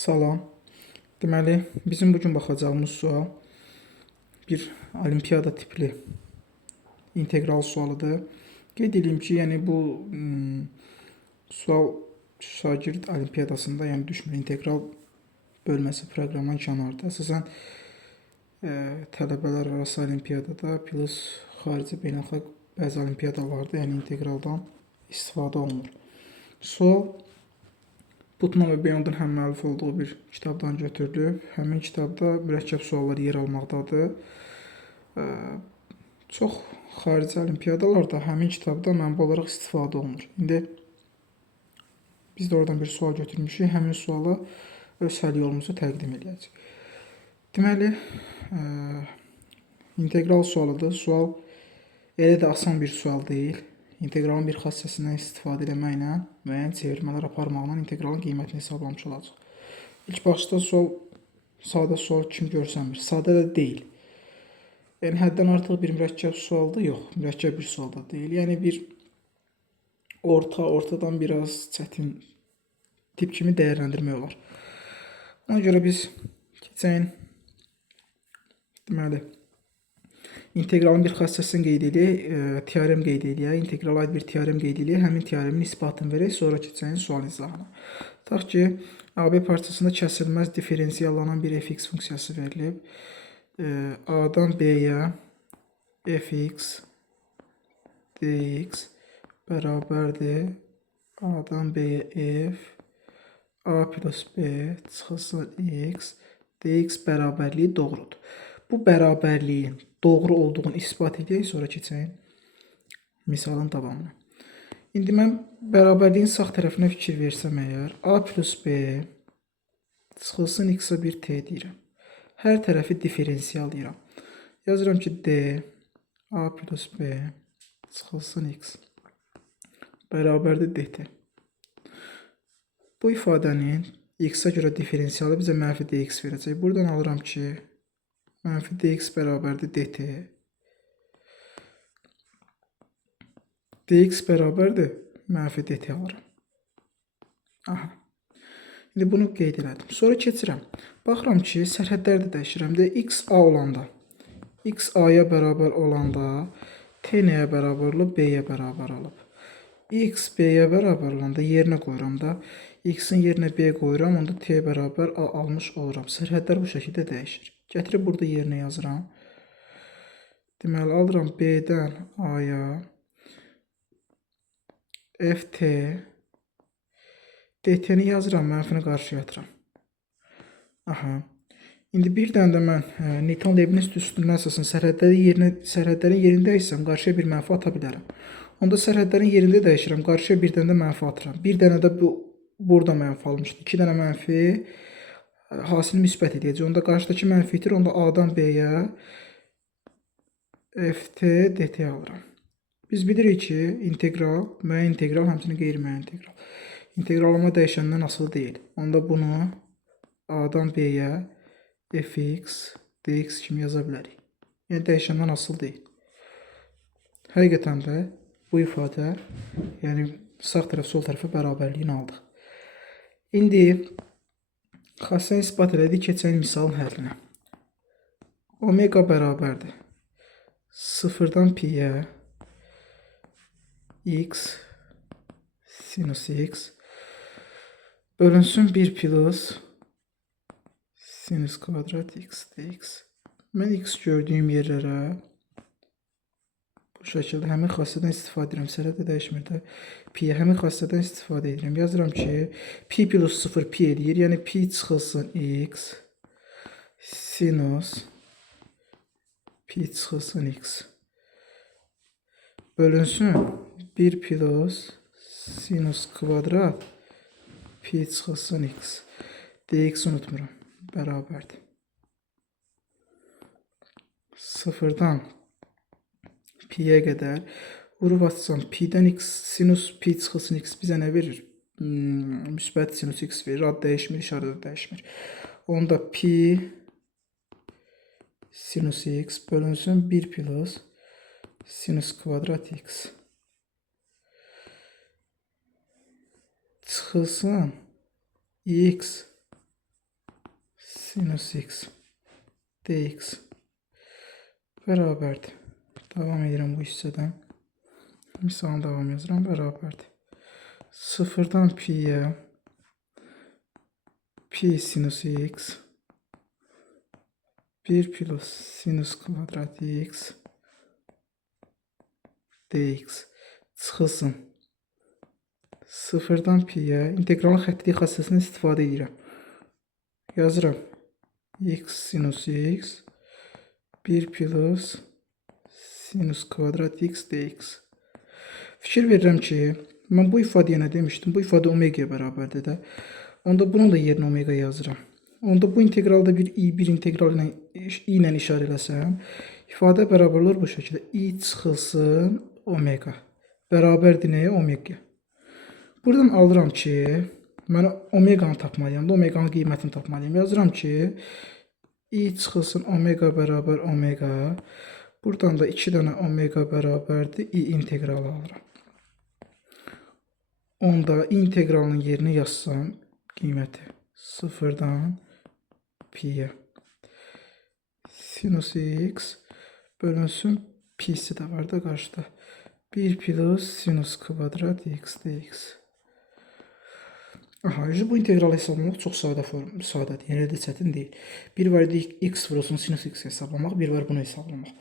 Salam. Deməli, bizim bugün baxacağımız sual bir olimpiyada tipli integral sualıdır. Qeyd edeyim ki, yəni bu sual şagird olimpiyadasında yəni düşmür. İntegral bölməsi proqramdan kənarda. Əsasən tələbələr arası olimpiyadada plus xarici beynəlxalq bəzi olimpiyadalarda yəni integraldan istifadə olunur. Sual Putnam və Beyondun həm müəllif olduğu bir kitabdan götürülüb. Həmin kitabda mürəkkəb suallar yer almaqdadır. Çox xarici olimpiyadalarda həmin kitabda mənbə olaraq istifadə olunur. İndi biz də oradan bir sual götürmüşük. Həmin suala öz həll yolumuzu təqdim edəcəyik. Deməli, integral sualıdır. Sual elə də asan bir sual deyil. İntegralın bir xassəsindən istifadə etməklə müəyyən çevirmələr aparmaqla integralın qiymətini hesablamış olacaq. İlk başda sual sadə sual kimi görsənmir. Sadə də deyil. Yəni həddən artıq bir mürəkkəb sualdır, yox, mürəkkəb bir sual da deyil. Yəni bir ortadan biraz çətin tip kimi dəyərləndirmək olar. Ona görə biz keçən deməli integralın bir xassəsini qeyd edək, teorem qeyd edək, integrala aid bir teorem qeyd edək, həmin teoremin isbatını verək, sonra keçək sual izahına. Tutaq ki, AB parçasında kəsilməz diferensiyallanan bir fx funksiyası verilib. A-dan B-yə fx dx bərabərdir A-dan B-yə f A plus B çıxılsın x dx bərabərliyi doğrudur. Bu bərabərliyin doğru olduğunu isbat edək, sonra keçək misalın davamına. İndi mən bərabərliyin sağ tərəfinə fikir versəm əgər, A plus B çıxılsın x-a bir t deyirəm. Hər tərəfi diferensiyalayıram. Yazıram ki, d A plus B çıxılsın x bərabərdir dt. Bu ifadənin x-a görə diferensialı bizə mənfi dx verəcək. Buradan alıram ki, mənfi dx bərabərdir dt. dx bərabərdir mənfi dt alıram. Aha. İndi bunu qeyd elədim. Sonra keçirəm. Baxıram ki, sərhədləri də dəyişirəm. X a olanda, x a-ya bərabər olanda, t nəyə bərabər olub? B-yə bərabər olub. X b-yə bərabər olanda yerinə qoyuram da, x-in yerinə b qoyuram, onda t bərabər a almış oluram. Sərhədlər bu şəkildə dəyişir. Gətirib burada yerinə yazıram. Deməli, alıram b-dən a-ya ft dt-ni yazıram, mənfini qarşıya atıram. Aha. İndi bir dənə də mən Newton-Leibniz üstünlüyünə əsasən sərhədlərin yerində isəm qarşıya bir mənfi ata bilərəm. Onda sərhədlərin yerində dəyişirəm, qarşıya bir dənə də mənfi atıram. Bir dənə də burada mənfi almışdı. 2 dənə mənfi hasilini müsbət edəcək. Onda qarşıdakı mənfi itir, onda A-dan B-yə ft dt alıram. Biz bilirik ki, integral, müəyyən integral, həmçinin qeyri-müəyyən integral. İntegralama dəyişəndən asılı deyil. Onda bunu A-dan B-yə fx dx kimi yaza bilərik. Yəni dəyişəndən asılı deyil. Həqiqətən də bu ifadə, yəni sağ tərəf sol tərəfə bərabərliyini aldıq. İndi xassəni isbat elədik, keçək misalın həllinə. Omega bərabərdir 0-dan pi-yə x sinus x bölünsün 1 plus sinus kvadrat x dx. Mən x gördüyüm yerlərə bu şəkildə həmin xassədən istifadə edirəm. Sərhədə dəyişmir də. Pi-yə həmin xassədən istifadə edirəm. Yazıram ki, pi plus 0 pi eləyir. Yəni pi çıxılsın x sinus pi çıxılsın x bölünsün 1 plus sinus kvadrat pi çıxılsın x dx unutmuram. Bərabərdir. 0-dan pi-yə qədər vurub atsam, pi-dən x sinus pi çıxılsın x bizə nə verir? Müsbət sinus x verir. Ad dəyişmir, işarə də dəyişmir. Onda pi sinus x bölünsün 1 plus sinus kvadrat x çıxılsın x sinus x dx bərabərdir. Davam edirəm bu hissədən. Misalın davam yazıram, bərabərdir. 0-dan pi-yə pi sinus x 1 plus sinus kvadrat x dx çıxılsın. 0-dan pi-yə inteqralın xəttlik xassəsindən istifadə edirəm. Yazıram. X sinus x 1 plus sinus kvadrat x dx. Fikir verirəm ki, mən bu ifadəyə nə demişdim? Bu ifadə omegaya bərabərdir də. Onda bunun da yerinə omega yazıram. Onda bu inteqralda bir integral ilə işarə eləsəm, ifadə bərabər olur bu şəkildə. I çıxılsın omega. Bərabərdir nəyə? Omega. Buradan alıram ki, mən omeganı tapmalıyam da, omeganın qiymətini tapmalıyam. Yazıram ki, I çıxılsın omega bərabər omega. Buradan da 2 dənə omega bərabərdir. I inteqralı alıram. Onda inteqralının yerinə yazsam, qiyməti 0-dan pi-yə sinus x bölünsün pi-si də var da qarşıda. 1 plus sinus kvadrat x dx. Aha, bu inteqralı hesablamaq çox sadədir, yəni də çətin deyil. Bir var x vurulsun sinus x hesablamaq, bir var bunu hesablamaq.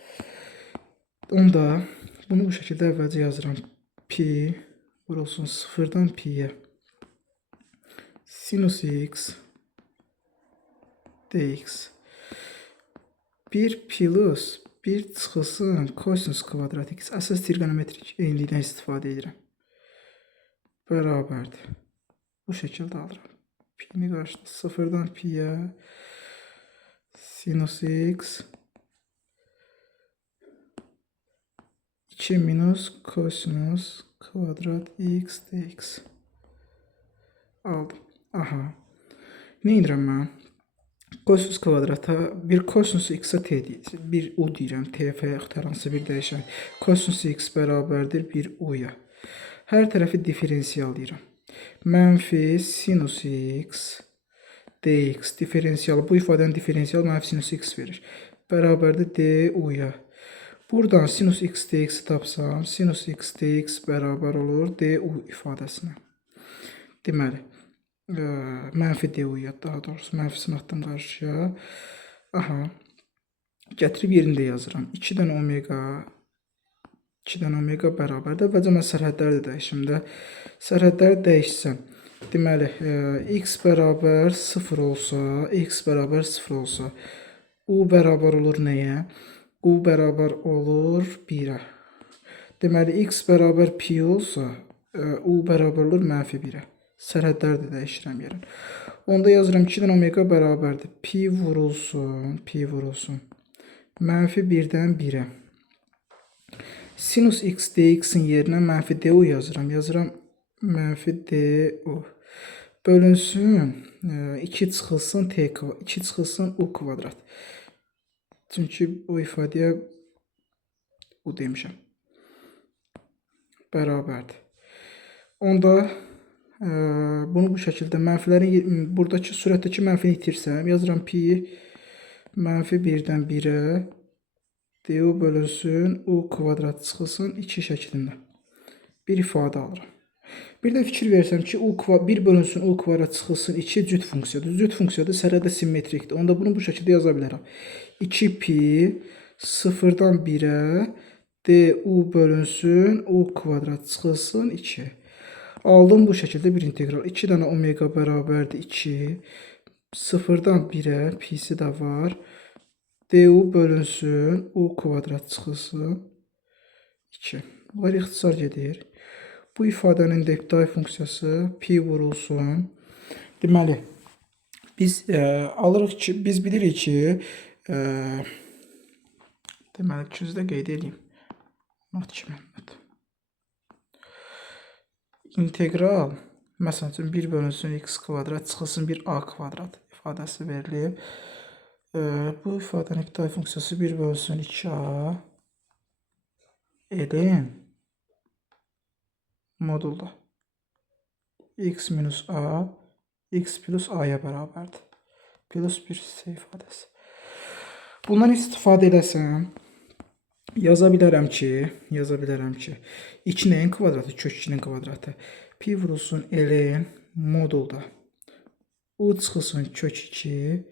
Onda bunu bu şəkildə əvvəlcə yazıram. Pi vurulsun 0-dan pi-yə sinus x dx 1 plus 1 çıxılsın kosinus kvadrat x. Əsas trigonometrik eynilikdən istifadə edirəm. Bərabərdir. Bu şəkildə alıram. Pi-ni qarşıda 0-dan pi-yə sinus x 2 minus kosinus kvadrat x dx aldım. Aha. Nə edirəm mən? Kosinus kvadrata bir kosinus x-a t deyəcək. Bir u deyirəm. T və yaxud hər hansı bir dəyişən. Kosinus x bərabərdir bir u-ya. Hər tərəfi diferensiyalayıram. Mənfi sinus x dx diferensiyalı. Bu ifadənin diferensiyalı mənfi sinus x verir. Bərabərdir d u-ya. Buradan sinus x dx-i tapsam, sinus x dx bərabər olur d u ifadəsinə. Deməli, mənfi d u-ya, daha doğrusu mənfisini atdım qarşıya. Aha, gətirib yerində yazıram. 2 dənə omega bərabərdir. Əvvəlcə mən sərhədləri də dəyişim də. Sərhədləri dəyişsəm, deməli, x bərabər 0 olsa, u bərabər olur nəyə? U bərabər olur 1-ə. Deməli, x bərabər pi olsa, u bərabər olur mənfi 1-ə. Sərhədləri də dəyişirəm yerin. Onda yazıram 2 dənə omega bərabərdir. Pi vurulsun. Mənfi 1-dən 1-ə. Sinus x dx-in yerinə mənfi du yazıram. Yazıram mənfi du. Bölünsün 2 çıxılsın t kvadrat. 2 çıxılsın u kvadrat. Çünki o ifadəyə u demişəm. Bərabərdir. Onda bunu bu şəkildə mənfilərin buradakı sürətdəki mənfini itirsəm, yazıram pi mənfi 1-dən 1-ə du bölünsün u kvadrat çıxılsın 2 şəklində. Bir ifadə alıram. Bir də fikir versəm ki, 1 bölünsün u kvadrat çıxılsın 2 cüt funksiyadır. Cüt funksiyadır, sərhəddə simmetrikdir. Onda bunu bu şəkildə yaza bilərəm. 2 pi 0-dan 1-ə du bölünsün u kvadrat çıxılsın 2. Aldım bu şəkildə bir integral. 2 dənə omega bərabərdir 2. 0-dan 1-ə pi-si də var. Du bölünsün u kvadrat çıxılsın 2. Bunlar ixtisar gedir. Bu ifadənin də ibtidai funksiyası pi vurulsun. Deməli, biz bilirik ki, deməli, 200-də qeyd edeyim. İntegral, məsələn üçün 1 bölünsün x kvadrat çıxılsın bir a kvadrat ifadəsi verilib. Bu ifadənin ibtidai funksiyası 1 bölünsün 2a elin modulda x minus a x plus a-ya bərabərdir. plus 1 hissə ifadəsi. Bundan istifadə edəsəm, yaza bilərəm ki, 2 nəyin kvadratı? Kök 2-nin kvadratı. Pi vurulsun ln modulda u çıxılsın kök 2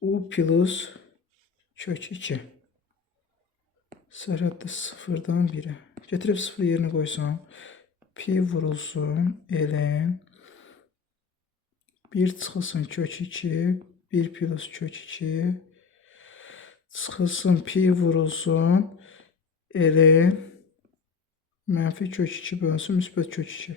u plus kök 2. Sərhəddə 0-dan 1-ə. Gətirib 0 yerinə qoysam, pi vurulsun ln 1 çıxılsın kök 2 1 plus kök 2 çıxılsın pi vurulsun ln mənfi kök 2 bölünsün müsbət kök 2.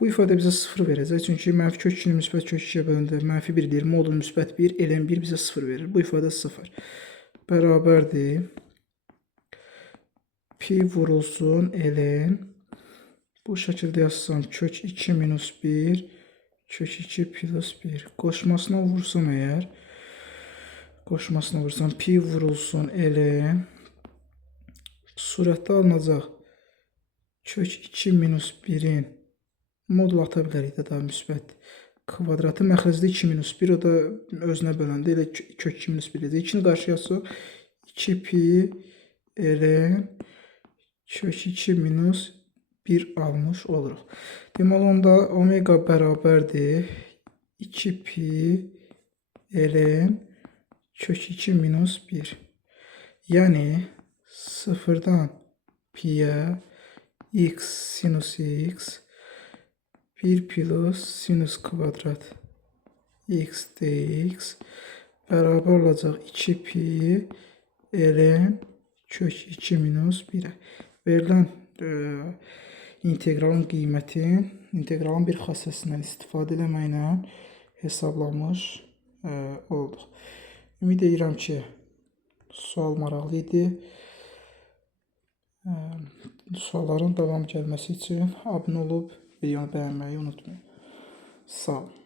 Bu ifadə bizə 0 verəcək. Çünki mənfi kök 2-ni müsbət kök 2-yə bölündə mənfi 1 deyir. Modul müsbət 1, ln 1 bizə 0 verir. Bu ifadə 0. Bərabərdir. Pi vurulsun ln. Bu şəkildə yazsam kök 2 minus 1 kök 2 plus 1. Qoşmasına vursam əgər, pi vurulsun ln. Surətdə alınacaq kök 2 minus 1-in modul ata bilərik də daha müsbət kvadratı. Məxrəcdə 2 minus 1, o da özünə böləndə elə kök 2 minus 1 edəcək. 2-ni qarşıya yazsaq 2 pi ln kök 2 minus 1 almış oluruq. Deməli, onda omega bərabərdir 2 pi ln kök 2 minus 1. Yəni 0-dan pi'yə x sinus x 1 plus sinus kvadrat x dx bərabər olacaq 2 pi ln kök 2 minus 1'ə. Verilən inteqralın qiymətin inteqralın bir xassəsindən istifadə eləməklə hesablamış olduq. Ümid edirəm ki, sual maraqlı idi. Sualların davam gəlməsi üçün abunə olub videonu bəyənməyi unutmayın. Sağ olun.